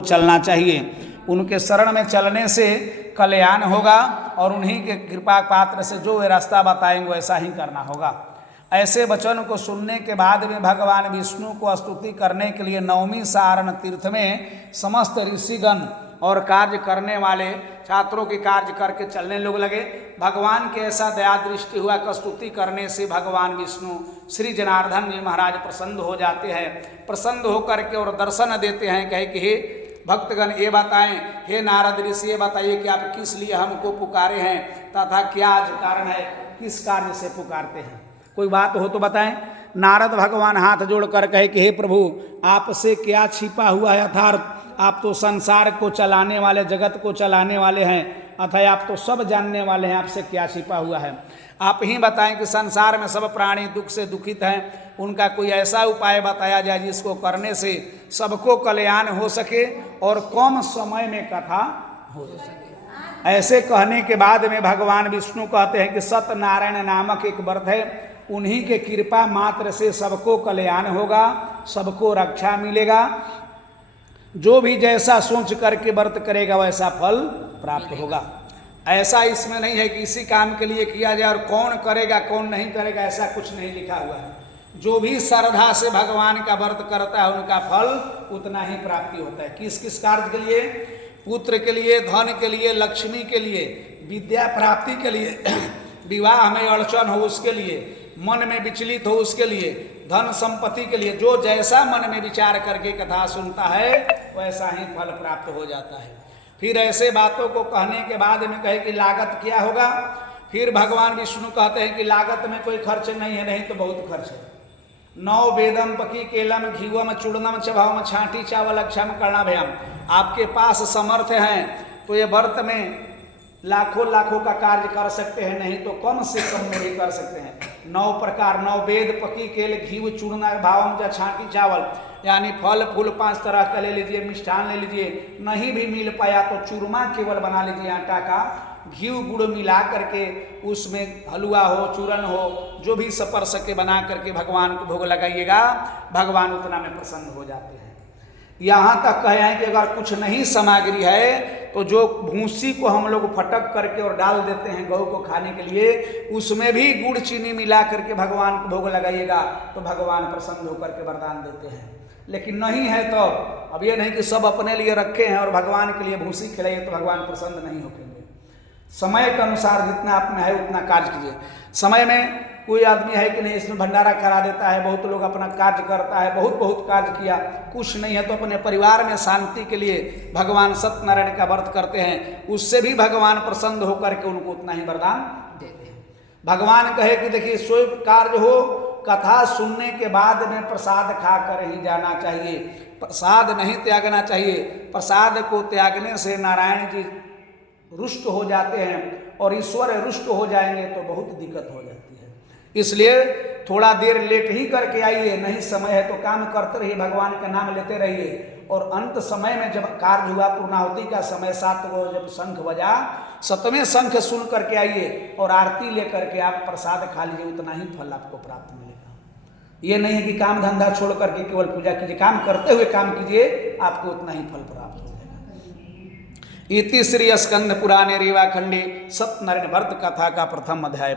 चलना चाहिए। उनके शरण में चलने से कल्याण होगा और उन्हीं के कृपा पात्र से जो वे रास्ता बताएंगे वैसा ही करना होगा। ऐसे वचन को सुनने के बाद में भगवान विष्णु को स्तुति करने के लिए नवमी सारण तीर्थ में समस्त ऋषिगण और कार्य करने वाले छात्रों के कार्य करके चलने लोग लगे। भगवान के ऐसा दया दृष्टि हुआ कि स्तुति करने से भगवान विष्णु श्री जनार्दन जी महाराज प्रसन्न हो जाते हैं। प्रसन्न होकर के और दर्शन देते हैं, कहे कि हे भक्तगण ये बताएं, हे नारद ऋषि ये बताइए कि आप किस लिए हमको पुकारे हैं तथा क्या आज कारण है, किस कार्य से पुकारते हैं, कोई बात हो तो बताएं। नारद भगवान हाथ जोड़ कर कहे कि हे प्रभु आपसे क्या छिपा हुआ है अर्थात आप तो संसार को चलाने वाले, जगत को चलाने वाले हैं, अतः आप तो सब जानने वाले हैं, आपसे क्या छिपा हुआ है। आप ही बताएं कि संसार में सब प्राणी दुख से दुखित हैं, उनका कोई ऐसा उपाय बताया जाए जिसको करने से सबको कल्याण हो सके और कम समय में कथा हो सके। ऐसे कहने के बाद में भगवान विष्णु कहते हैं कि सत्यनारायण नामक एक व्रत है, उन्हीं के कृपा मात्र से सबको कल्याण होगा, सबको रक्षा मिलेगा। जो भी जैसा सोच करके व्रत करेगा वैसा फल प्राप्त होगा। ऐसा इसमें नहीं है कि इसी काम के लिए किया जाए और कौन करेगा कौन नहीं करेगा, ऐसा कुछ नहीं लिखा हुआ है। जो भी श्रद्धा से भगवान का व्रत करता है उनका फल उतना ही प्राप्ति होता है। किस किस कार्य के लिए? पुत्र के लिए, धन के लिए, लक्ष्मी के लिए, विद्या प्राप्ति के लिए, विवाह में अड़चन हो उसके लिए, मन में विचलित हो उसके लिए, धन संपत्ति के लिए, जो जैसा मन में विचार करके कथा सुनता है वैसा ही फल प्राप्त हो जाता है। फिर ऐसे बातों को कहने के बाद में कहे कि लागत क्या होगा। फिर भगवान विष्णु कहते हैं कि लागत में कोई खर्च नहीं है, नहीं तो बहुत खर्च है। 9 वेदम पकी केलम घीवम चूर्णम चभावम छांटी चावल अक्षम कर्णाभ्याम। आपके पास समर्थ हैं तो ये व्रत में लाखों लाखों का कार्य कर सकते हैं, नहीं तो कम से कम में ही कर सकते हैं। 9 प्रकार, 9 वेद पकी केल घीव चूर्णा भावम या छांटी चावल, यानी फल फूल 5 तरह का ले लीजिए, मिष्ठान ले लीजिए, नहीं भी मिल पाया तो चूरमा केवल बना लीजिए आटा का, घी गुड़ मिला करके उसमें हलवा हो, चूरन हो, जो भी सपर सके बना करके भगवान को भोग लगाइएगा, भगवान उतना में प्रसन्न हो जाते हैं। यहाँ तक कहे हैं कि अगर कुछ नहीं सामग्री है तो जो भूसी को हम लोग फटक करके और डाल देते हैं गौ को खाने के लिए, उसमें भी गुड़ चीनी मिला करके भगवान को भोग लगाइएगा तो भगवान प्रसन्न होकर के वरदान देते हैं। लेकिन नहीं है तो अब ये नहीं कि सब अपने लिए रखे हैं और भगवान के लिए भूसी खिलाइए तो भगवान प्रसन्न नहीं होंगे। समय के अनुसार जितना आप में है उतना कार्य कीजिए। समय में कोई आदमी है कि नहीं इसमें भंडारा करा देता है, बहुत लोग अपना कार्य करता है, बहुत बहुत कार्य किया, कुछ नहीं है तो अपने परिवार में शांति के लिए भगवान सत्यनारायण का व्रत करते हैं, उससे भी भगवान प्रसन्न होकर के उनको उतना ही वरदान देते हैं। भगवान कहे कि देखिए कोई कार्य हो, कथा सुनने के बाद में प्रसाद खा कर ही जाना चाहिए, प्रसाद नहीं त्यागना चाहिए। प्रसाद को त्यागने से नारायण जी रुष्ट हो जाते हैं और ईश्वर रुष्ट हो जाएंगे तो बहुत दिक्कत हो जाती है। इसलिए थोड़ा देर लेट ही करके आइए, नहीं समय है तो काम करते रहिए, भगवान का नाम लेते रहिए और अंत समय में जब कार्य हुआ पूर्णाहुति का समय 7 को जब शंख बजा, 7वें शंख सुन करके आइए और आरती लेकर के आप प्रसाद खा लीजिए, उतना ही फल आपको प्राप्त मिलेगा। ये नहीं है कि काम धंधा छोड़ करके केवल पूजा कीजिए, काम करते हुए काम कीजिए, आपको उतना ही फल प्राप्त हो जाएगा। इति श्री स्कंद पुराणे रेवाखंडे सत्यनारायण व्रत कथा का प्रथम अध्याय।